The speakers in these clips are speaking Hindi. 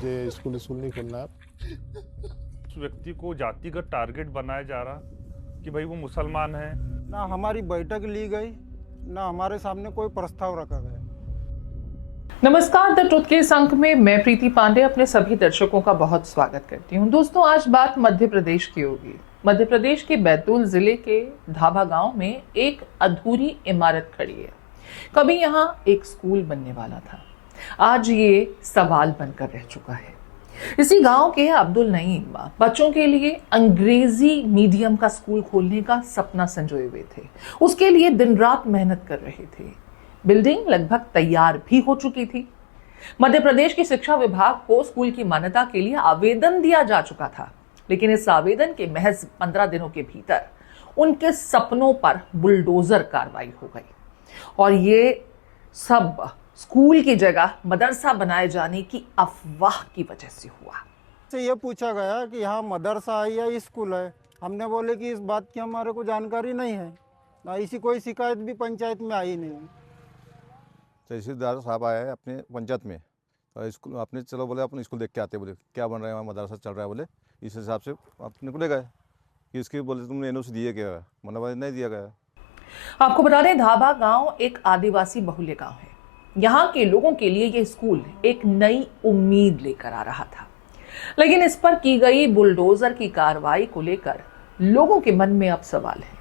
जे स्कूल नहीं खोलना है। उस व्यक्ति को जातिगत टारगेट बनाया जा रहा कि भाई वो मुसलमान है। ना हमारी बैठक ली गई, ना हमारे सामने कोई प्रस्ताव रखा गया। नमस्कार, द ट्रुथ के इस अंक में मैं प्रीति पांडे अपने सभी दर्शकों का बहुत स्वागत करती हूं। दोस्तों, आज बात मध्य प्रदेश की होगी। मध्य प्रदेश के बैतूल जिले के धाबा गांव में एक अधूरी इमारत खड़ी है। कभी यहां एक स्कूल बनने वाला था, आज ये सवाल बनकर रह चुका है। इसी गांव के अब्दुल नईम बच्चों के लिए अंग्रेजी मीडियम का स्कूल खोलने का सपना संजोए हुए थे। उसके लिए दिन रात मेहनत कर रहे थे। बिल्डिंग लगभग तैयार भी हो चुकी थी। मध्य प्रदेश की शिक्षा विभाग को स्कूल की मान्यता के लिए आवेदन दिया जा चुका था, लेकिन इस आवेदन के महज 15 दिनों के भीतर उनके सपनों पर बुलडोजर कार्रवाई हो गई और ये सब स्कूल की जगह मदरसा बनाए जाने की अफवाह की वजह से हुआ। से ये पूछा गया कि यहाँ मदरसा है या स्कूल है। हमने बोले कि इस बात की हमारे को जानकारी नहीं है, ना इसी कोई शिकायत भी पंचायत में आई नहीं। तहसीलदार साहब आए हैं अपने पंचायत में, स्कूल आपने चलो बोले अपन स्कूल देख के आते, बोले क्या बन रहा है वहाँ, मदरसा चल रहा है, बोले इस हिसाब से आप निकले गए कि इसके बोले तुमने एनओसी दिए क्या, मतलब नहीं दिया गया। आपको बता दें, धाबा गांव एक आदिवासी बहुल्य गांव है। यहाँ के लोगों के लिए यह स्कूल एक नई उम्मीद लेकर आ रहा था, लेकिन इस पर की गई बुलडोजर की कार्रवाई को लेकर लोगों के मन में अब सवाल है।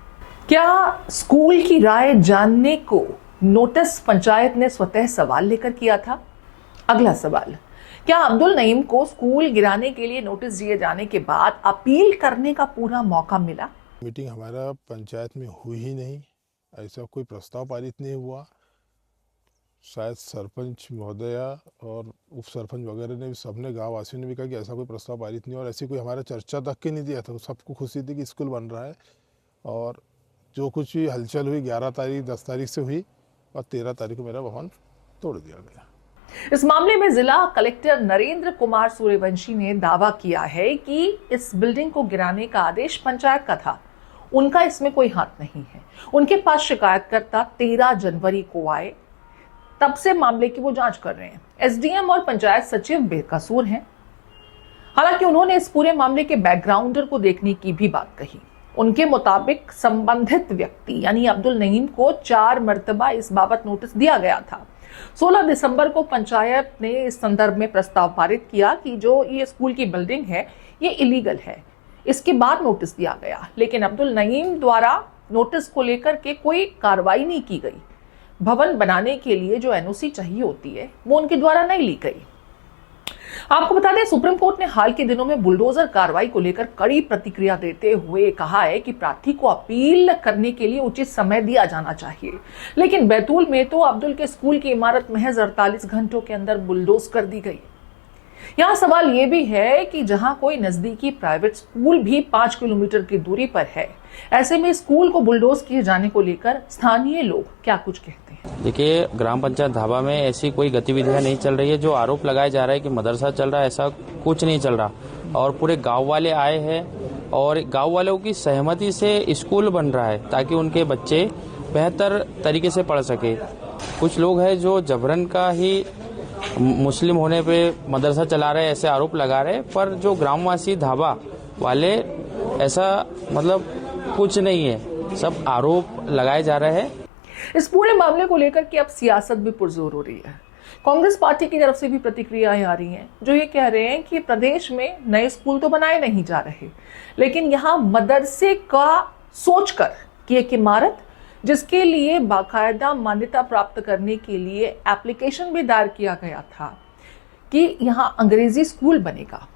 क्या स्कूल की राय जानने को नोटिस पंचायत ने स्वतः सवाल लेकर किया था? अगला सवाल, क्या अब्दुल नईम को स्कूल गिराने के लिए नोटिस दिए जाने के बाद अपील करने का पूरा मौका मिला? मीटिंग हमारा पंचायत में हुई ही नहीं, ऐसा कोई प्रस्ताव पारित नहीं हुआ। शायद सरपंच महोदया और उप सरपंच वगैरह ने भी, सबने, गाँव वासियों ने भी कहा कि ऐसा कोई प्रस्ताव पारित नहीं, और ऐसी कोई हमारा चर्चा तक के नहीं दिया था। तो सबको खुशी थी कि स्कूल बन रहा है, और जो कुछ भी हलचल हुई 11 तारीख 10 तारीख से हुई, और 13 तारीख को मेरा भवन तोड़ दिया गया। इस मामले में जिला कलेक्टर नरेंद्र कुमार सूर्यवंशी ने दावा किया है कि इस बिल्डिंग को गिराने का आदेश पंचायत का था, उनका इसमें कोई हाथ नहीं है। उनके पास शिकायतकर्ता 13 जनवरी को आए, तब से मामले की वो जांच कर रहे हैं। एसडीएम और पंचायत सचिव बेकसूर हैं। हालांकि उन्होंने इस पूरे मामले के बैकग्राउंडर को देखने की भी बात कही। उनके मुताबिक संबंधित व्यक्ति यानी अब्दुल नईम को 4 मर्तबा इस बाबत नोटिस दिया गया था। 16 दिसंबर को पंचायत ने इस संदर्भ में प्रस्ताव पारित किया कि जो ये स्कूल की बिल्डिंग है ये इलीगल है। इसके बाद नोटिस दिया गया, लेकिन अब्दुल नईम द्वारा नोटिस को लेकर के कोई कार्रवाई नहीं की गई। भवन बनाने के लिए जो एनओसी चाहिए होती है वो उनके द्वारा नहीं ली गई। आपको बता दें, सुप्रीम कोर्ट ने हाल के दिनों में बुलडोजर कार्रवाई को लेकर कड़ी प्रतिक्रिया देते हुए कहा है कि प्रार्थी को अपील करने के लिए उचित समय दिया जाना चाहिए। लेकिन बैतूल में तो अब्दुल के स्कूल की इमारत महज 48 घंटों के अंदर बुलडोज कर दी गई। यहाँ सवाल ये भी है कि जहां कोई नजदीकी प्राइवेट स्कूल भी 5 किलोमीटर की दूरी पर है, ऐसे में स्कूल को बुलडोज किए जाने को लेकर स्थानीय लोग क्या कुछ कहते हैं। देखिए, ग्राम पंचायत धाबा में ऐसी कोई गतिविधियां नहीं चल रही है। जो आरोप लगाया जा रहा है कि मदरसा चल रहा है, ऐसा कुछ नहीं चल रहा। और पूरे गांव वाले आए हैं और गांव वालों की सहमति से स्कूल बन रहा है ताकि उनके बच्चे बेहतर तरीके से पढ़ सके। कुछ लोग हैं जो जबरन का ही मुस्लिम होने पे मदरसा चला रहे, ऐसे आरोप लगा रहे, पर जो ग्रामवासी धाबा वाले, ऐसा मतलब कुछ नहीं है, सब आरोप लगाए जा रहे हैं। इस पूरे मामले को लेकर के अब सियासत भी पुरजोर हो रही है। कांग्रेस पार्टी की तरफ से भी प्रतिक्रियाएं आ रही हैं, जो ये कह रहे हैं कि प्रदेश में नए स्कूल तो बनाए नहीं जा रहे, लेकिन यहाँ मदरसे का सोचकर कि एक इमारत जिसके लिए बाकायदा मान्यता प्राप्त करने के लिए एप्लीकेशन भी दायर किया गया था कि यहाँ अंग्रेजी स्कूल बनेगा,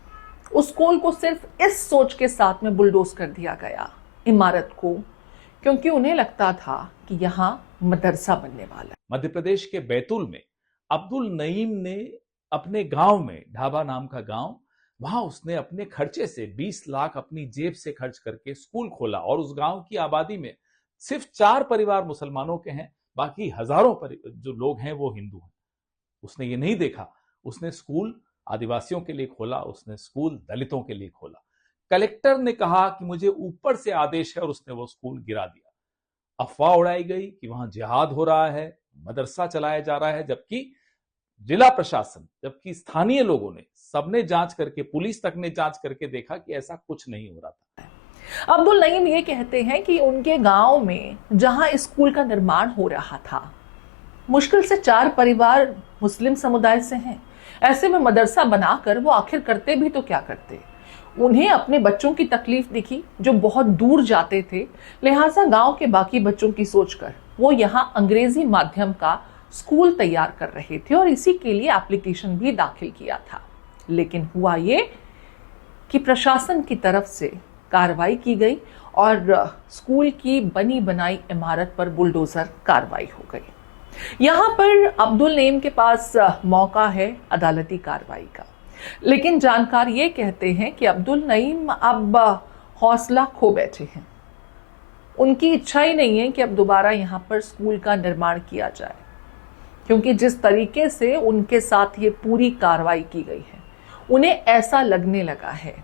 उस स्कूल को सिर्फ इस सोच के साथ में बुलडोज कर दिया गया इमारत को, क्योंकि उन्हें लगता था कि यहाँ मदरसा बनने वाला है। मध्य प्रदेश के बैतूल में अब्दुल नईम ने अपने गांव में, ढाबा नाम का गांव, वहां उसने अपने खर्चे से 20 लाख अपनी जेब से खर्च करके स्कूल खोला। और उस गांव की आबादी में सिर्फ 4 परिवार मुसलमानों के हैं, बाकी हजारों जो लोग हैं वो हिंदू हैं। उसने ये नहीं देखा, उसने स्कूल आदिवासियों के लिए खोला, उसने स्कूल दलितों के लिए खोला। कलेक्टर ने कहा कि मुझे ऊपर से आदेश है और उसने वो स्कूल गिरा दिया। अफवाह उड़ाई गई कि वहां जिहाद हो रहा है, मदरसा चलाया जा रहा है, जबकि जिला प्रशासन, जबकि स्थानीय लोगों ने सबने जांच करके, पुलिस तक ने जांच करके देखा कि ऐसा कुछ नहीं हो रहा था। अब्दुल नईम ये कहते हैं कि उनके गांव में जहां स्कूल का निर्माण हो रहा था, मुश्किल से 4 परिवार मुस्लिम समुदाय से हैं। ऐसे में मदरसा बनाकर वो आखिर करते भी तो क्या करते। उन्हें अपने बच्चों की तकलीफ दिखी जो बहुत दूर जाते थे, लिहाजा गांव के बाकी बच्चों की सोचकर वो यहाँ अंग्रेजी माध्यम का स्कूल तैयार कर रहे थे और इसी के लिए एप्लीकेशन भी दाखिल किया था। लेकिन हुआ ये कि प्रशासन की तरफ से कार्रवाई की गई और स्कूल की बनी बनाई इमारत पर बुलडोजर कार्रवाई हो गई। यहाँ पर अब्दुल नईम के पास मौका है अदालती कार्रवाई का, लेकिन जानकार ये कहते हैं कि अब्दुल नईम अब हौसला खो बैठे हैं। उनकी इच्छा ही नहीं है कि अब दोबारा यहाँ पर स्कूल का निर्माण किया जाए, क्योंकि जिस तरीके से उनके साथ ये पूरी कार्रवाई की गई है, उन्हें ऐसा लगने लगा है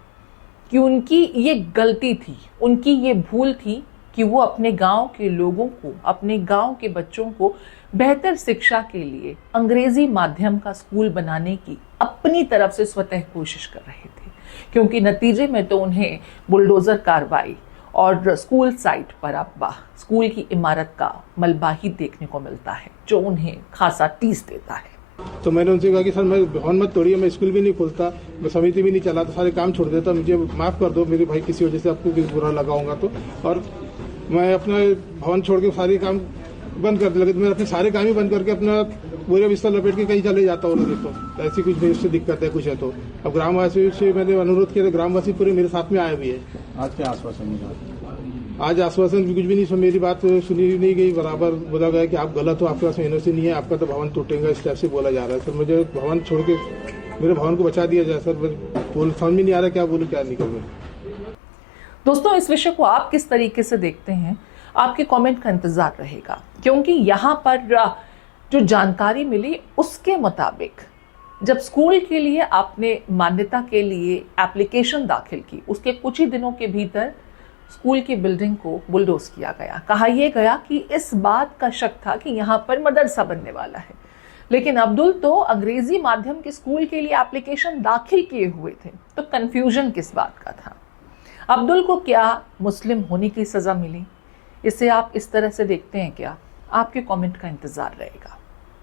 कि उनकी ये गलती थी, उनकी ये भूल थी कि वो अपने गांव के लोगों को, अपने गांव के बच्चों को बेहतर शिक्षा के लिए अंग्रेजी माध्यम का स्कूल बनाने की अपनी तरफ से स्वतः कोशिश कर रहे थे, क्योंकि नतीजे में तो उन्हें बुलडोजर कार्रवाई और स्कूल साइट पर अब स्कूल की इमारत का मलबा ही देखने को मिलता है, जो उन्हें खासा टीस देता है। तो मैंने उनसे कहा कि सर मैं भवन मत तोड़िए, मैं स्कूल भी नहीं खोलता, मैं समिति भी नहीं चलाता, सारे काम छोड़ देता, मुझे माफ कर दो मेरे भाई, किसी वजह से आपको बुरा लगा होगा तो। और मैं अपना भवन छोड़ के सारे काम बंद कर लगे, मैं अपने सारे काम ही बंद करके अपना पूरे बिस्तर लपेट के कहीं चले जाता हूँ। देखो ऐसी कुछ मेरे से दिक्कत है, कुछ है तो अब ग्रामवासियों से मैंने अनुरोध किया, ग्रामवासी पूरे मेरे साथ में आए भी है। आज के आश्वासन आज आश्वासन भी कुछ भी नहीं सुन, मेरी बात सुनी नहीं गई, बराबर बोला गया कि आप गलत हो, आपके पास एनओसी नहीं है, आपका तो भवन टूटेगा, इस टाइप से बोला जा रहा है। सर मुझे भवन छोड़ के मेरे भवन को बचा दिया जाए सर, बोल समझ में नहीं आ रहा क्या बोलूं क्या नहीं करूं। दोस्तों, इस विषय को आप किस तरीके से देखते हैं, आपके कमेंट का इंतजार रहेगा, क्योंकि यहाँ पर जो जानकारी मिली उसके मुताबिक जब स्कूल के लिए आपने मान्यता के लिए एप्लीकेशन दाखिल की, उसके कुछ ही दिनों के भीतर स्कूल की बिल्डिंग को बुलडोज किया गया। कहा यह गया कि इस बात का शक था कि यहाँ पर मदरसा बनने वाला है, लेकिन अब्दुल तो अंग्रेजी माध्यम के स्कूल के लिए एप्लीकेशन दाखिल किए हुए थे, तो कंफ्यूजन किस बात का था। अब्दुल को क्या मुस्लिम होने की सज़ा मिली, इसे आप इस तरह से देखते हैं क्या? आपके कमेंट का इंतज़ार रहेगा।